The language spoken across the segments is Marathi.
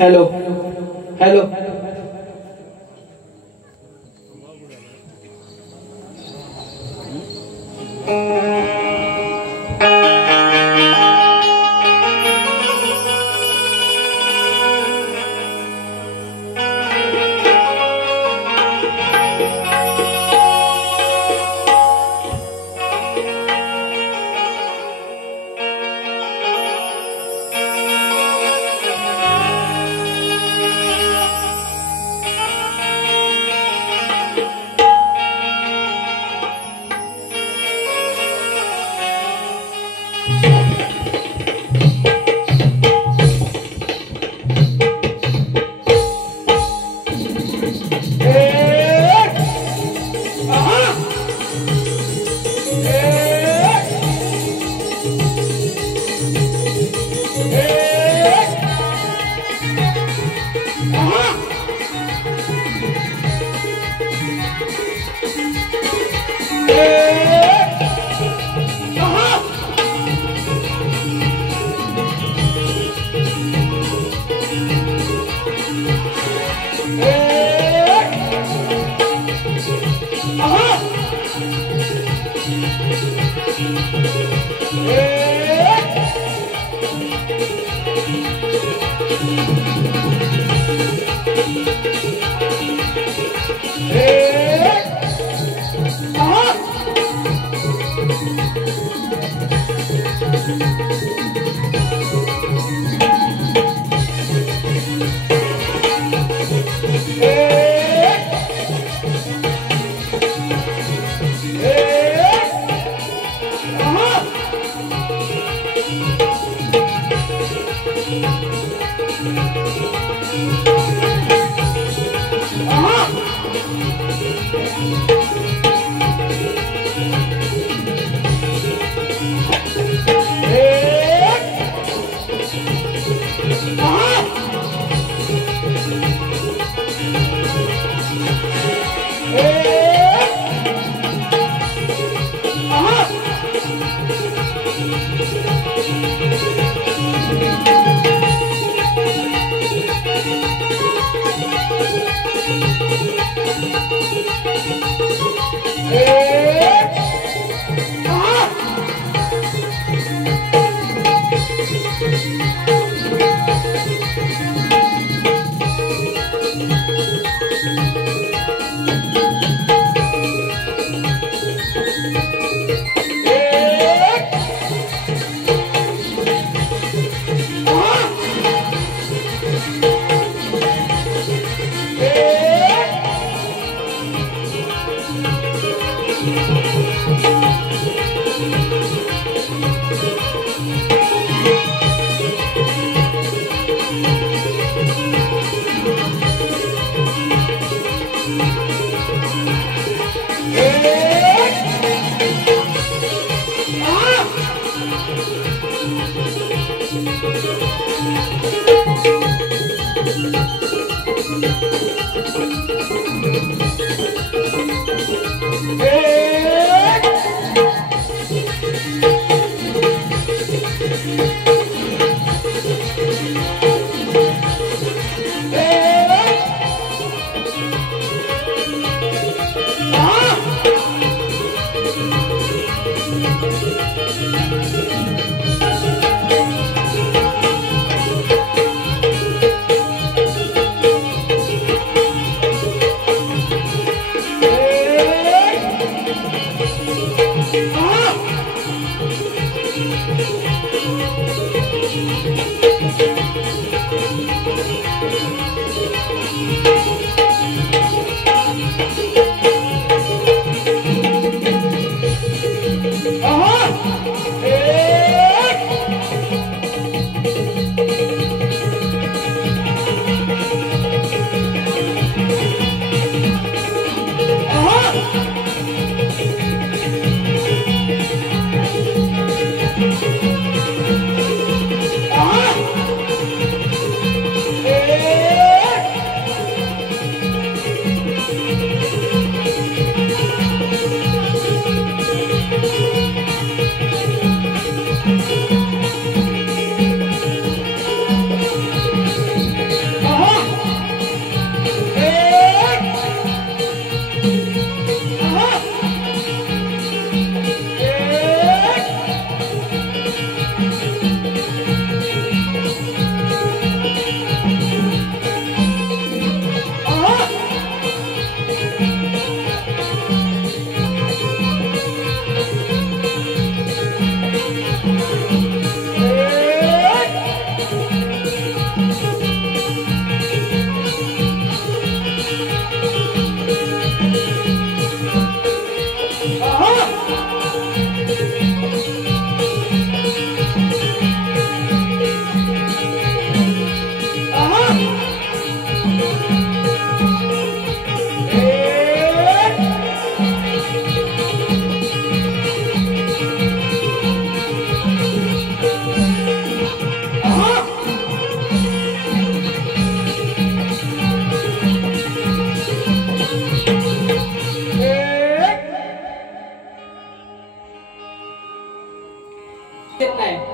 हेलो हेलो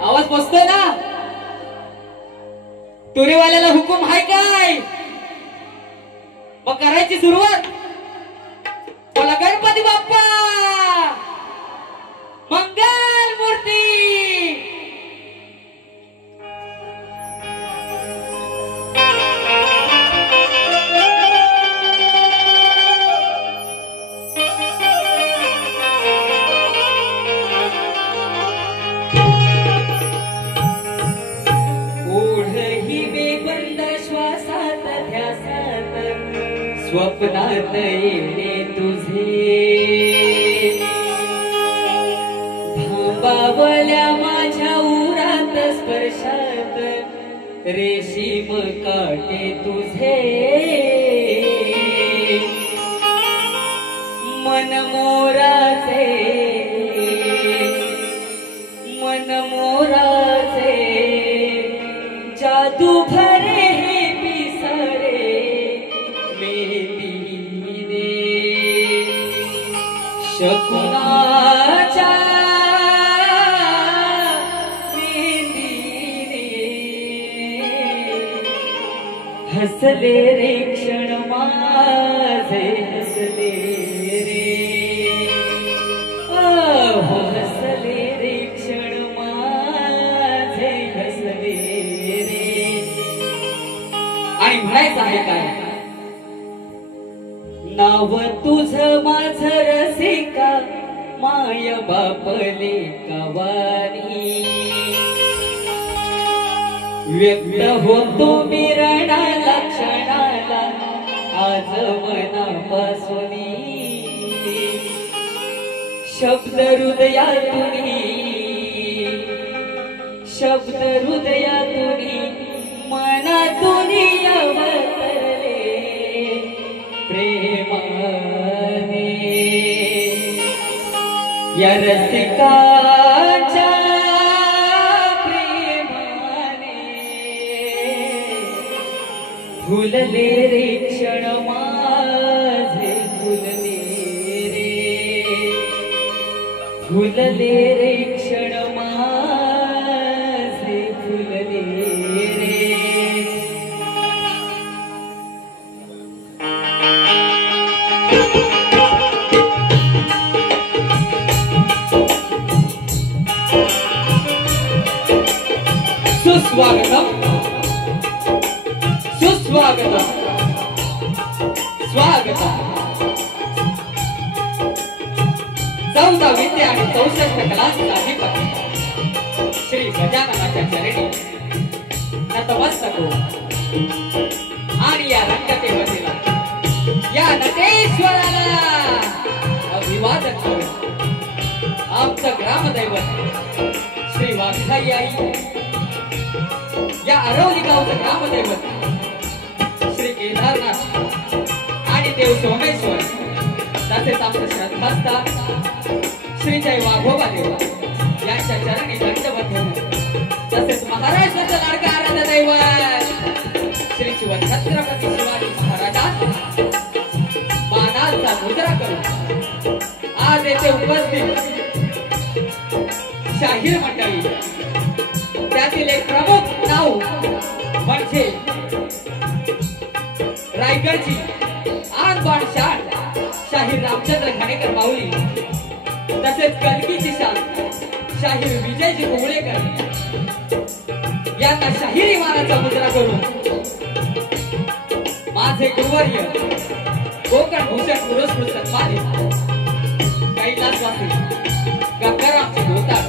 आवाज पोचतोय ना? तुरीवाल्याला हुकूम हाय काय? मग करायची सुरुवात. बोला गणपती बाप्पा मंगल मूर्ती. स्वप्नात येणे तुझे भांबावल्या माझ्या उरात स्पर्शात रेशीम काटे तुझे मन मोराचे जादू भरे शकुनाच्या मेंदीने हसले रे क्षण माझे हसले रे हसले रे क्षण माझे हसले रे. आणि म्हणायचं आहे काय? नाव तुझं माझं रसिका माय बापले कवानी व्यक्त होतो मिरणाला क्षणाला आज मनापासून शब्द हृदयातून मनातून अवतरले प्रेमाने या रसिकाच्या प्रेमाने फुलले रे क्षण माझे फुलले रे क्षण माझे फुलले रे. स्वागतम सुस्वागतम स्वागतम 14 विद्या आणि 64 कलांचा अधिपती श्री गजाननाच्या चरणी नतमस्तक हो आणि या रंगदेवतेला या नटेश्वराला अभिवादन करू. आमचं ग्रामदैवत श्री वाघाई आई या अरवली गावचं ग्रामदैवत श्री केदारनाथ आणि देव सोमेश्वर तसेच आमचं श्रद्धास्था श्री जय वाघोबा देव यांच्या चरणी दंडवत होऊन तसेच महाराष्ट्राचं लाडका आराध्य दैवत श्री छत्रपती शिवाजी महाराजांचा मानाचा मुजरा करून आज येथे उपस्थित शाहीर मंडळी त्यातील एक प्रमुख नाव म्हणजे रायगडची आन बाण शान शाहीर रामचंद्र घाणेकर माऊली तसेच कलकीची शान शाहीर विजयजी कोवळेकर यांना शाहिरी मानाचा मुजरा करून माझे गुरुवर्य कोकण भूषण पुरस्कृत सन्मानित कैलासवासी गंगारामजी धोतार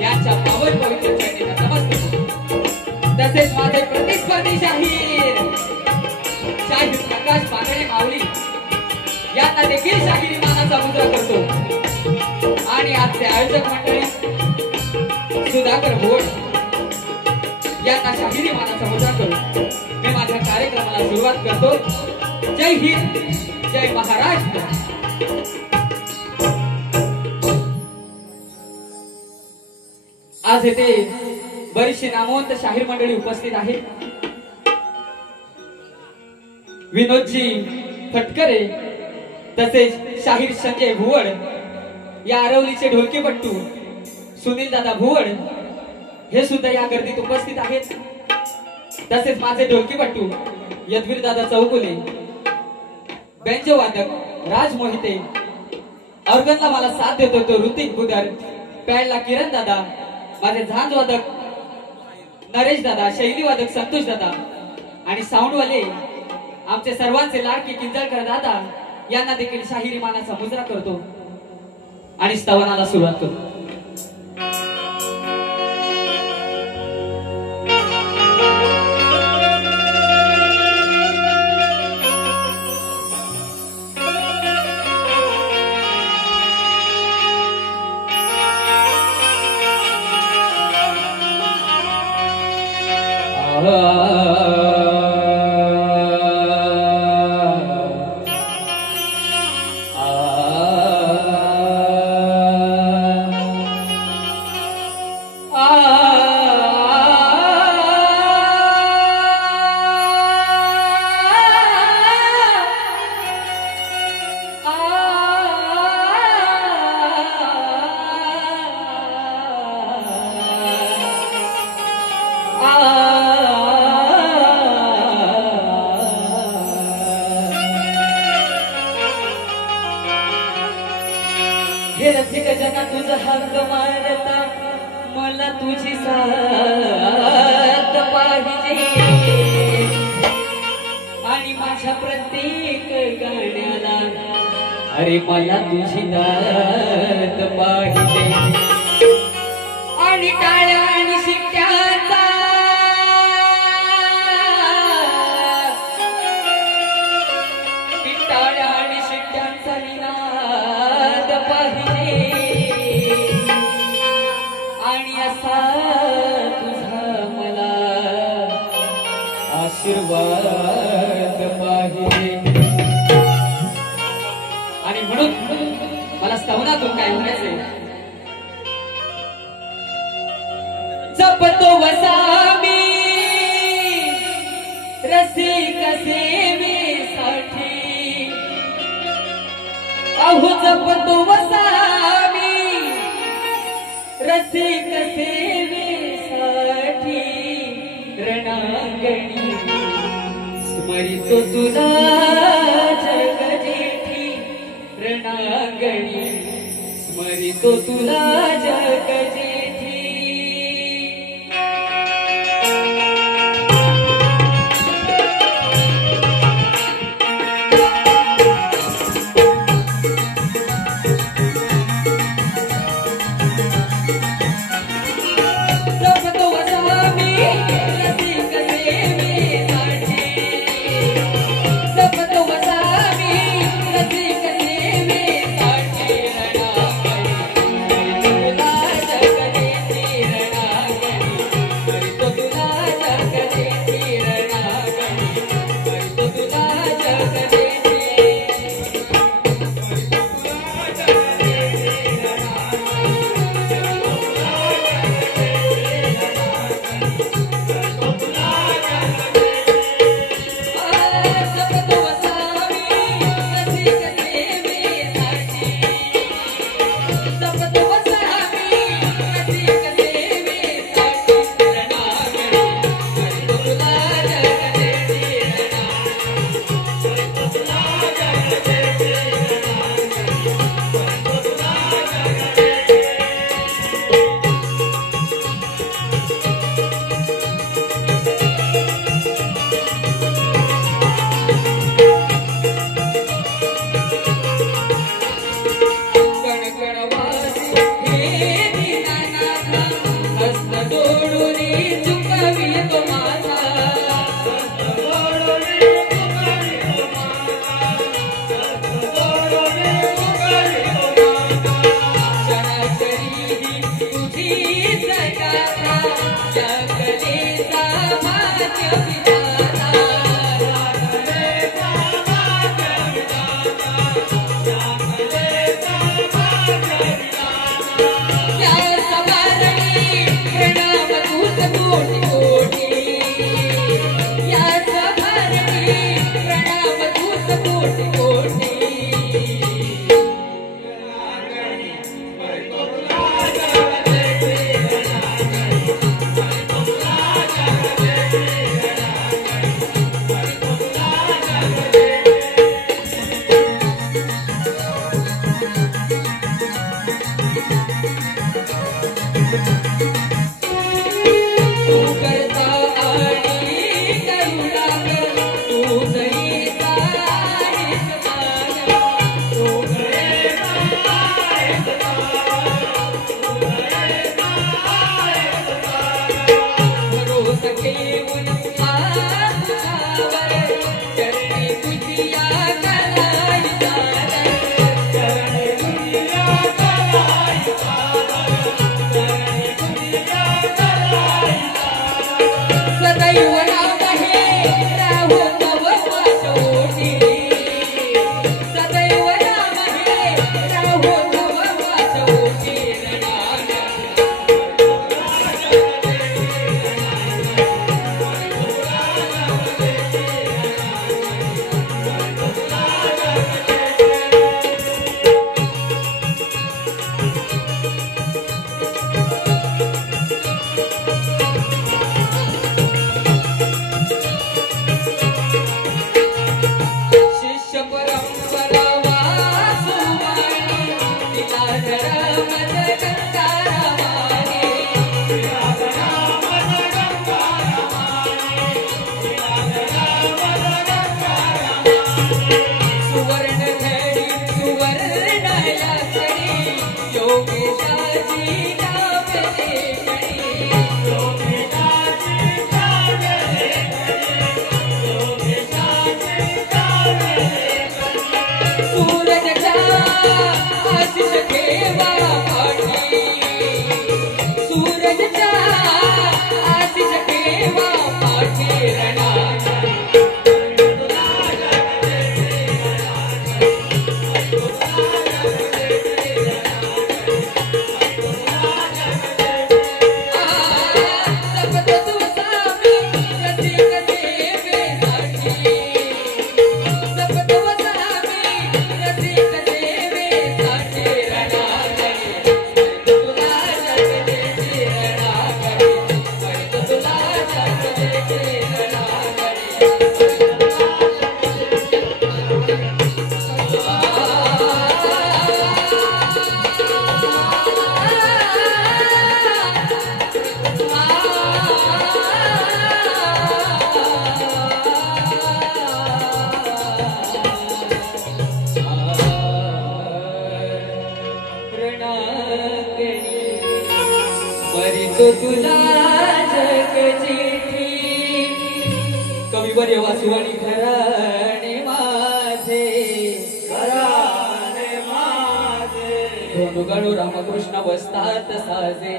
यांच्या पावन पवित्र चरणी नतमस्तक तसेच माझे प्रतिस्पर्धी शाहीर प्रकाश पांगळे माऊली यांना देखील शाहिरी मानाचा मुजरा करतो. आणि आजचे आयोजक मंडळी सुधाकर भोड यांना शाहिरी मानाचा मुजरा करून मी माझ्या कार्यक्रमाला सुरुवात करतो. जय हिंद जय महाराष्ट्र. आज येथे बरीचशी नामवंत शाहीर मंडळी उपस्थित आहे. विनोदजी फटकरे तसेच शाहीर संजय भुवड या अरवलीचे ढोलकीपट्टू सुनील दादा भुवड हे सुद्धा या गर्दीत उपस्थित आहेत. तसेच माझे ढोलकीपट्टू यदवीर दादा चौगुले बेंजो वादक राज मोहिते ऑर्गनला मला साथ देतो तो ऋतिक बुदर पॅडला किरण दादा माझे झांज वादक नरेश दादा शैली वादक संतोष दादा आणि साऊंड वाले आमचे सर्वांचे लाडके किंजळकर दादा यांना देखील शाहिरी मानाचा मुजरा करतो आणि स्तवनाला सुरुवात करतो. हे रसिक जना तुझा हक्क मारता मला तुझी साथ पाहिजे आणि माझ्या प्रत्येक गाण्याला अरे मला तुझी दात पाहिजे आणि टाळ्या आणि शिट्ट्याचा टाळ्या आणि शिट्ट्यांचा निनाद पाहिजे आणि असा तुझा मला आशीर्वाद पाहिजे. आणि म्हणून मला स्तवनातून काय म्हणायचे जपतो वसामी रसिक सेवेसाठी अहो जपतो वसामी रसिक सेवेसाठी रणांगणी स्मरितो तुला जगजेठी रणांगणी स्मरितो तुला जगजेठी. तुला जगजीठी कविवर वासुवाणी घराणे माझे धोंडुगाडू रामकृष्ण बसतात साजे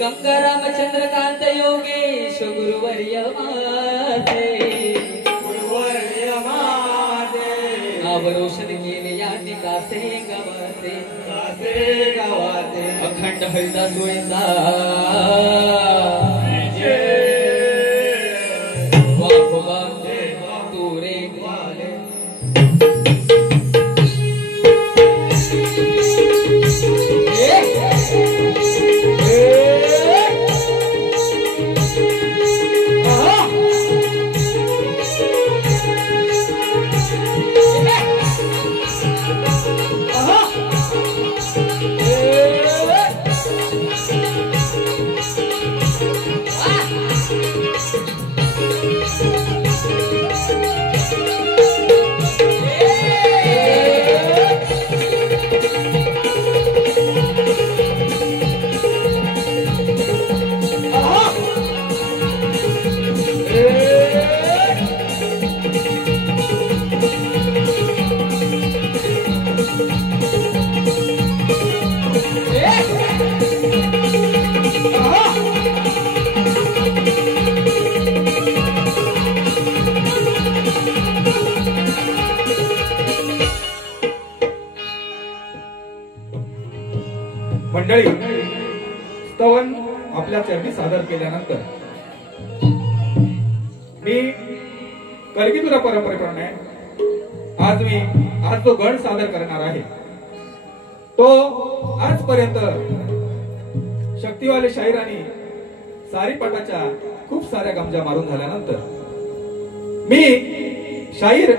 गंगा रामचंद्रकांत योगेश गुरुवर्य माझे नाव रोशन केले यांनी कासे गावाचे अखंड हरिदास सोयीचा वाघोबा तुरे मंडळी स्तवन आपल्या चरणी सादर केल्यानंतर मी कलगीतुरा परंपरेप्रमाणे आज जो गण सादर करणार आहे तो आजपर्यंत शक्तिवाले शाहीरांनी सारीपाटाच्या खूप साऱ्या गमजा मारून झाल्यानंतर मी शाहीर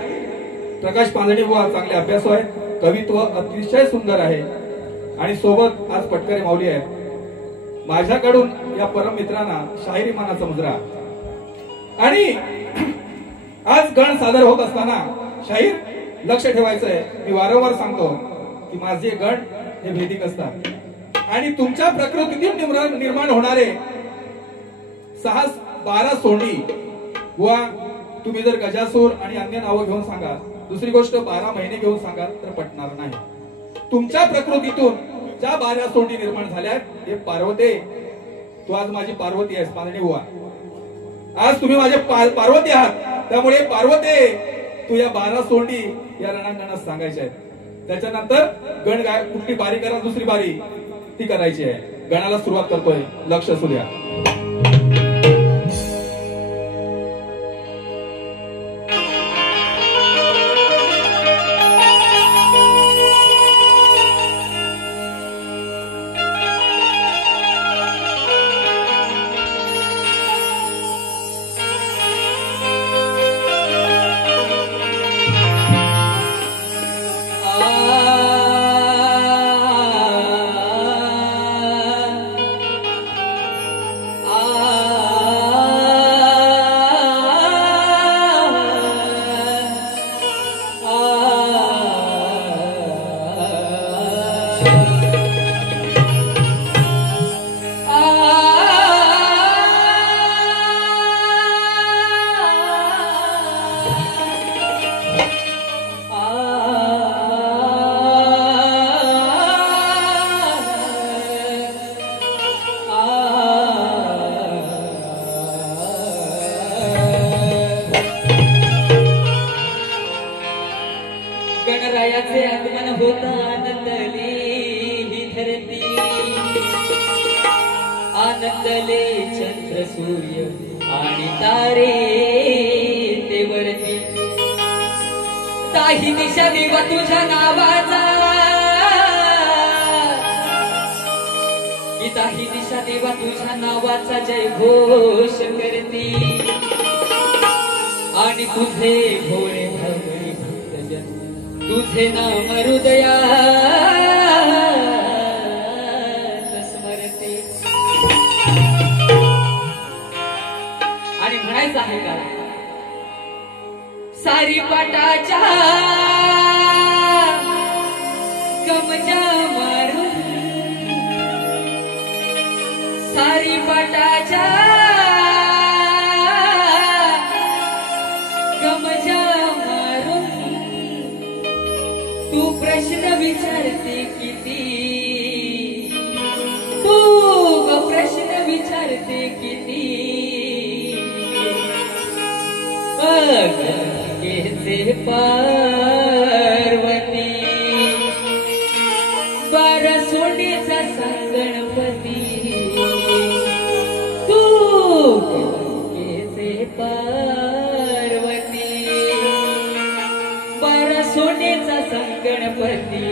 प्रकाश पांजणे बुवा चांगले अभ्यासू आहे, कवित्व अतिशय सुंदर आहे, आणि सोबत आज पटकरे माऊली आहेत. माझ्याकडून या परम मित्रांना शाहिरी मानाचा मुजरा. आणि आज गण सादर होत असताना शाहीर लक्ष ठेवायचंय. मी वारंवार सांगतो की माझे गण हे भेदिक असतात आणि तुमच्या प्रकृतीतून निर्माण होणारे 6-12 सोंडी वा तुम्ही जर गजासूर आणि अन्य नावं घेऊन सांगा, दुसरी गोष्ट 12 महिने घेऊन सांगा तर पटणार नाही. तुमच्या प्रकृतीतून ज्या 12 सोंडी निर्माण झाल्या हे पार्वते, तू आज माझी पार्वती आहेस पांढरी बुवा. आज तुम्ही माझे पार्वती आहात. त्यामुळे पार्वते तू या 12 सोंडी या रणांगणात सांगायच्या आहेत. त्याच्यानंतर गण गाय कुठली बारी करा, दुसरी बारी ती करायची आहे. गणाला सुरुवात करतोय, लक्ष असू द्या. गणरायाचे आगमन होता आनंदले ही धरती. आनंदले चंद्र सूर्य आणि तारे ते वरती. काही दिशा देवा तुझ्या नावाचा, की काही दिशा देवा तुझ्या नावाचा जय घोष करती. आणि तुझे भोळे भवळे भक्तजन तुझे नाम हृदयात स्मरते. आणि म्हणायचं आहे का, सारी पाटाच्या गमजा मारून, सारी पाटाच्या गमजा मारून तू प्रश्न विचारते किती, तू प्रश्न विचारते किती. गंगेचे पार्वती, 12 सोंडीचा संगणपती. तू गंगेचे पार्वती, 12 सोंडीचा संगणपती.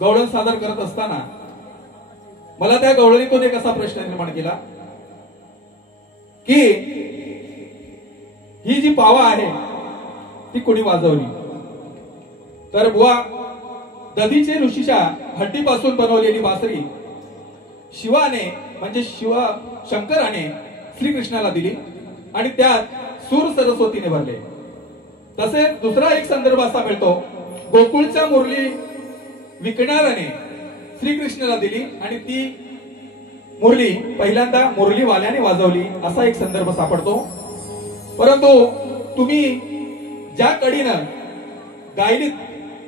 गवळण सादर करत असताना मला त्या गवळणीतून एक असा प्रश्न निर्माण केला की ही जी पावा आहे ती कोणी वाजवली? तर बुवा, दधीचे ऋषीच्या हड्डीपासून बनवलेली बासरी शिवाने म्हणजे शंकराने श्रीकृष्णाला दिली आणि त्यात सूर सरस्वतीने भरले. तसेच दुसरा एक संदर्भ असा मिळतो, गोकुळच्या मुरली विकणाऱ्याने श्रीकृष्णाला दिली आणि ती मुरली पहिल्यांदा मुरलीवाल्याने वाजवली, असा एक संदर्भ सापडतो. परंतु तुम्ही ज्या कडीनं गायलीत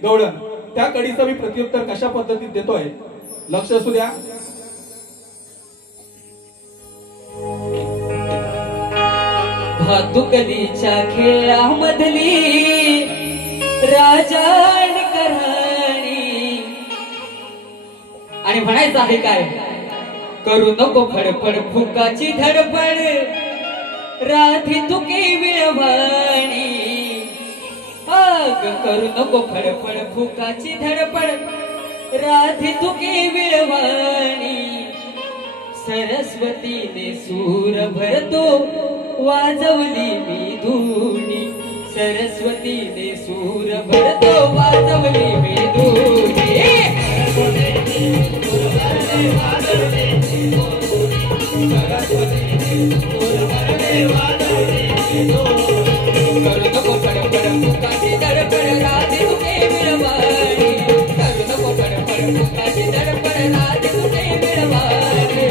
गवळण, त्या कडीचं मी प्रत्युत्तर कशा पद्धतीत देतोय लक्ष असू द्या. भातुकलीच्या खेळामधली राजाण कहाणी. आणि म्हणायचं आहे काय, करू नको फडफड फुकाची धडपड, राधी तुके विळवाणी. करू नको फडफड फुकाची धडपड, राधी तुके विळवाणी. सरस्वतीने सूर भरतो वाजवली मी धुनी, सरस्वतीने सूर भरतो वाजवली मी धुनी. करू नको फडफड फुकाची धडपड, राधी तुके विळवाणी. करू नको फडफड फुकाची धडपड, राधी तुके विळवाणी.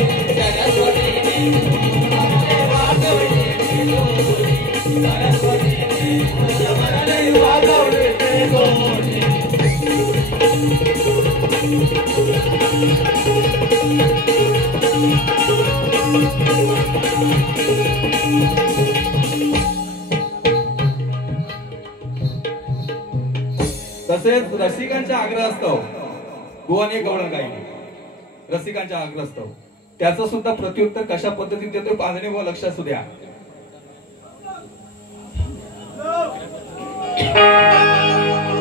तसेच रसिकांच्या आग्रहास्तव बुवाने गवळण गायली, रसिकांच्या आग्रहास्तव. त्याचं सुद्धा प्रत्युत्तर कशा पद्धतीने देतोय पाहणे व लक्ष असू द्या.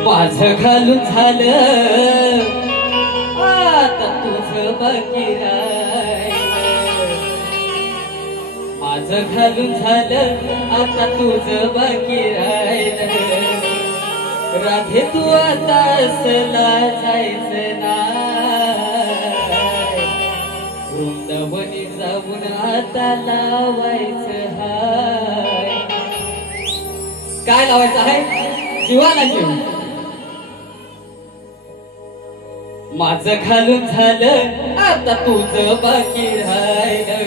माझं घालून झालं आता तुझं बाकी राहिलं, माझं घालून झालं आता तुझं बाकी राहिलं. राधे तू आता असला जायचं नाही, वृंदावनी जाऊन आता लावायचं हाय. काय लावायचं आहे? जीवाला जीव. माझं घालून झालं आता तुझं बाकी राहिलं.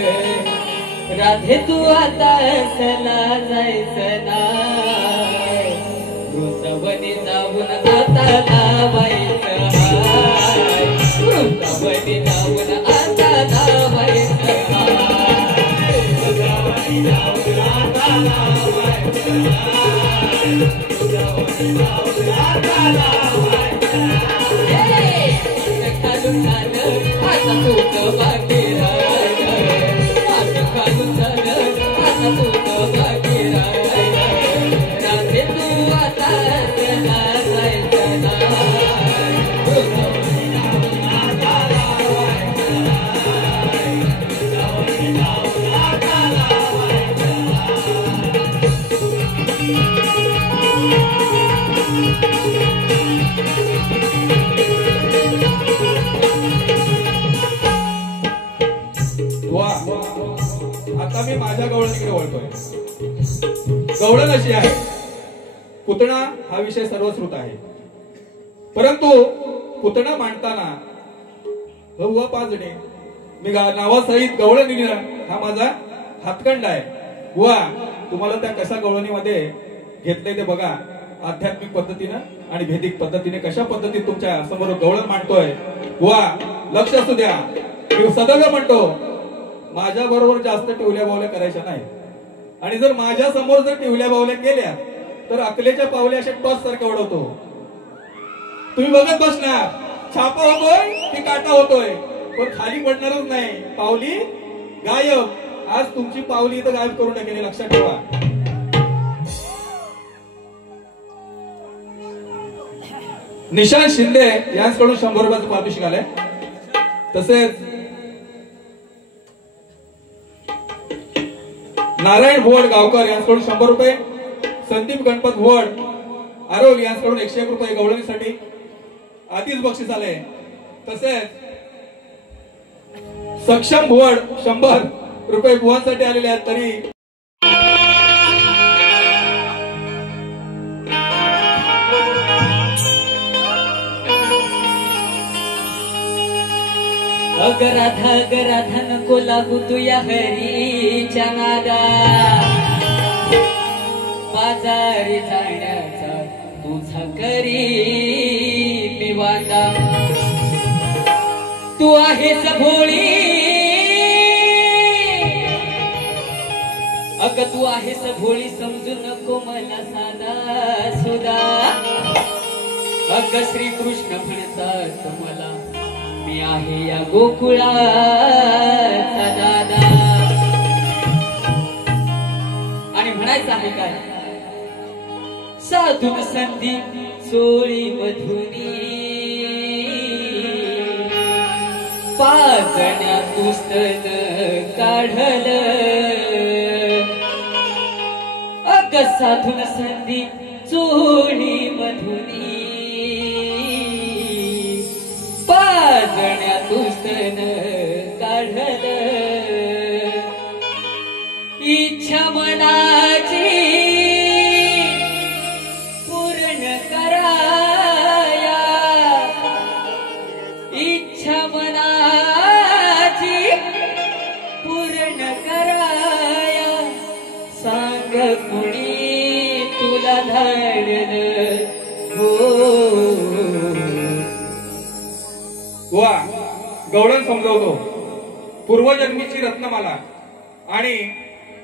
राधे तू आता असला जायचं नाही, वृंदावनी जाऊन आता लावायचं हाय, वृंदावनी जाऊन आता लावायचं हाय, वृंदावनी जाऊन आता लावायचं हाय, वृंदावनी जाऊन आता लावायचं हाय. घालून झालं आता तुझं बाकी राहिलं, माझं घालून झालं आता तुझं बाकी राहिलं. राधे तू आता असला जायचं नाही, वृंदावनी जाऊन आता लावायचं हाय, वृंदावनी जाऊन आता लावायचं आता मी माझ्या गवळणीकडे वळतोय. गवळण अशी आहे, पुतणा हा विषय सर्वश्रुत आहे, परंतु पुतणा मांडताना व पाजणे मी नावासहित गवळणी हा माझा हातखंड आहे. बुवा, तुम्हाला त्या कशा गवळणीमध्ये घेतलंय ते बघा. आध्यात्मिक पद्धतीनं आणि भेदिक पद्धतीने कशा पद्धतीने तुमच्या समोर गवळण मांडतोय. बुवा, लक्ष असू द्या. मी सदैव म्हणतो, माझ्या बरोबर जास्त टिवल्या बावल्या करायच्या नाही, आणि जर माझ्या समोर जर टिवल्या बावल्या केल्या तर अकलेच्या पावल्या अशा टॉस सारख्या उडवतो. तुम्ही बघत बसणार, छापा होतोय की काटा होतोय, पण खाली पडणारच नाही. पावली गायब. आज तुमची पावली इथं गायब करून टाकेली, लक्षात ठेवा. निशांत शिंदे यांच्याकडून 100 रुपयाचं पारितोषिक आलंय. तसेच नारायण भोवड गावकर यांच्याकडून 100 रुपये, संदीप गणपत भोवड आरोल यांच्याकडून 101 रुपये गवळणीसाठी आधीच बक्षीस आले. तसेच सक्षम भोवड 100 रुपये बुवांसाठी आलेले आहेत. तरी अगराधा नको लागू तू या हरीच्या नादा, बाजारी जाण्याचा तुझा करी विवादा. तू आहेस भोळी, अग तू आहेस भोळी, समजू नको मला साधा सुधा. अग श्रीकृष्ण म्हणतात मला, मी आहे या गोकुळाचा दादा. आणि म्हणायचं आहे काय, साधून संधी चोळी मधुनी, पाजण्या तुस्तन काढल. अग साधून संधी चोळी मधुनी, पाजण्या तुस्तन काढल. इच्छा मनाची पूर्ण कराया, इच्छा मनाची पूर्ण कराया. सांग कुणी तुला धाडलं हो. वा गवळण समजवतो, पूर्वजन्मीची रत्नमाला आणि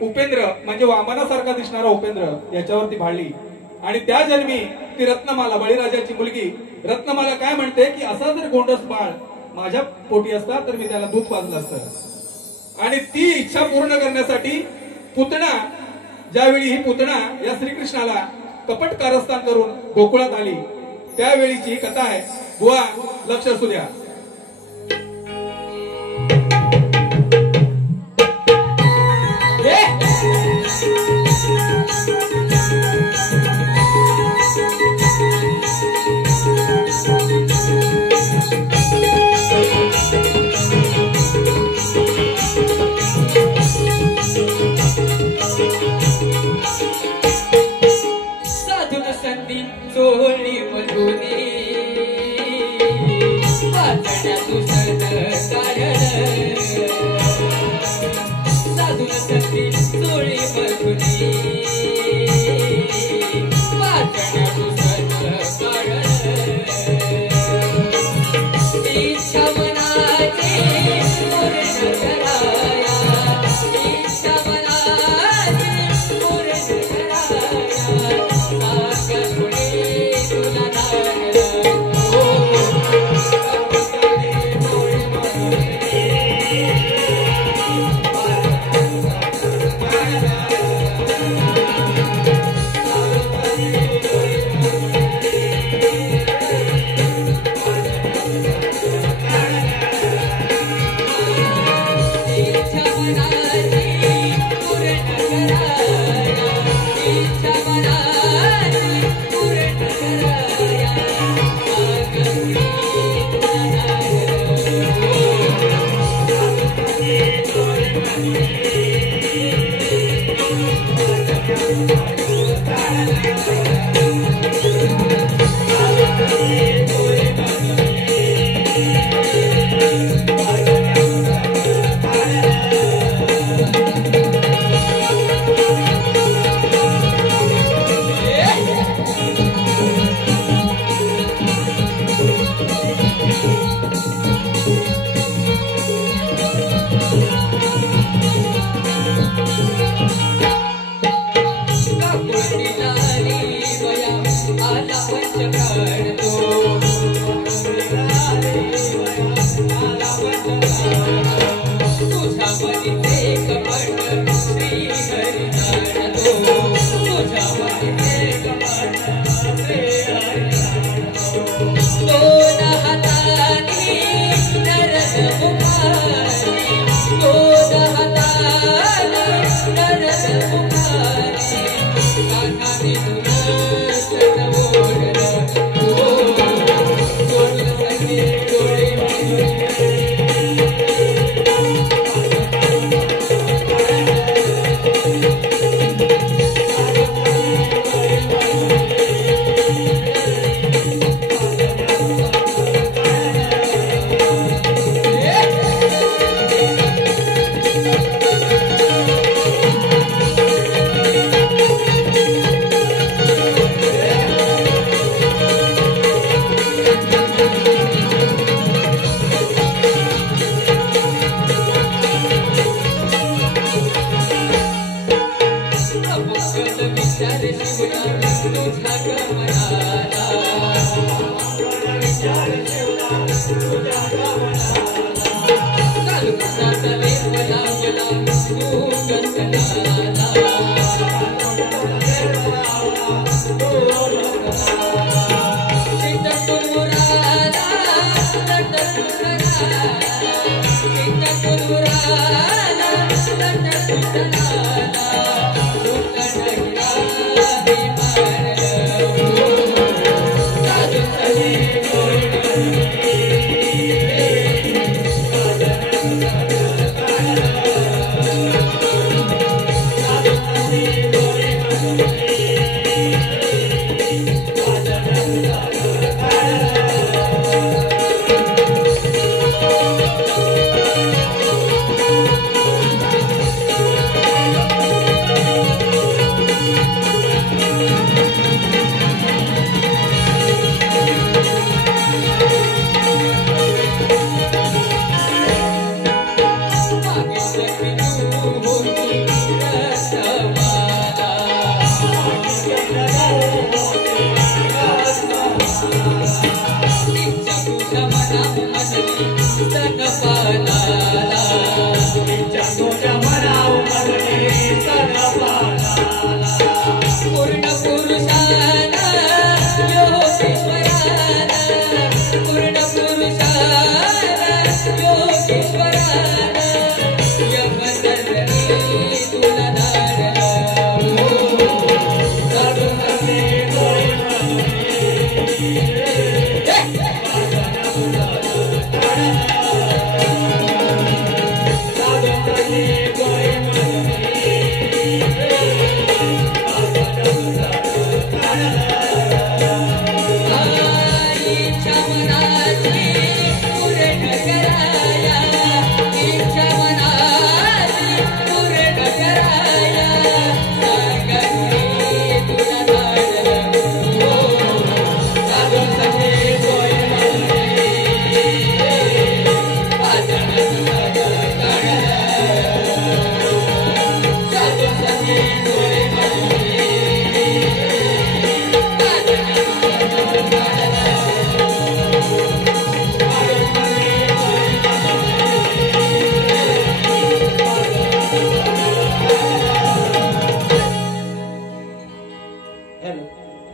उपेंद्र म्हणजे वामनासारखा दिसणारा उपेंद्र याच्यावरती भाळली. आणि त्या जन्मी ती रत्नमाला, बळीराजाची मुलगी रत्नमाला काय म्हणते की असा जर गोंडस बाळ माझ्या पोटी असता तर मी त्याला दूध पाजलं असतं. आणि ती इच्छा पूर्ण करण्यासाठी पुतना, ज्यावेळी ही पुतना या श्रीकृष्णाला कपट कारस्थान करून गोकुळात आली, त्यावेळीची कथा आहे. बुवा लक्ष असू द्या. साधून संधी चोळी मधुनी,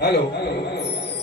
हॅलो.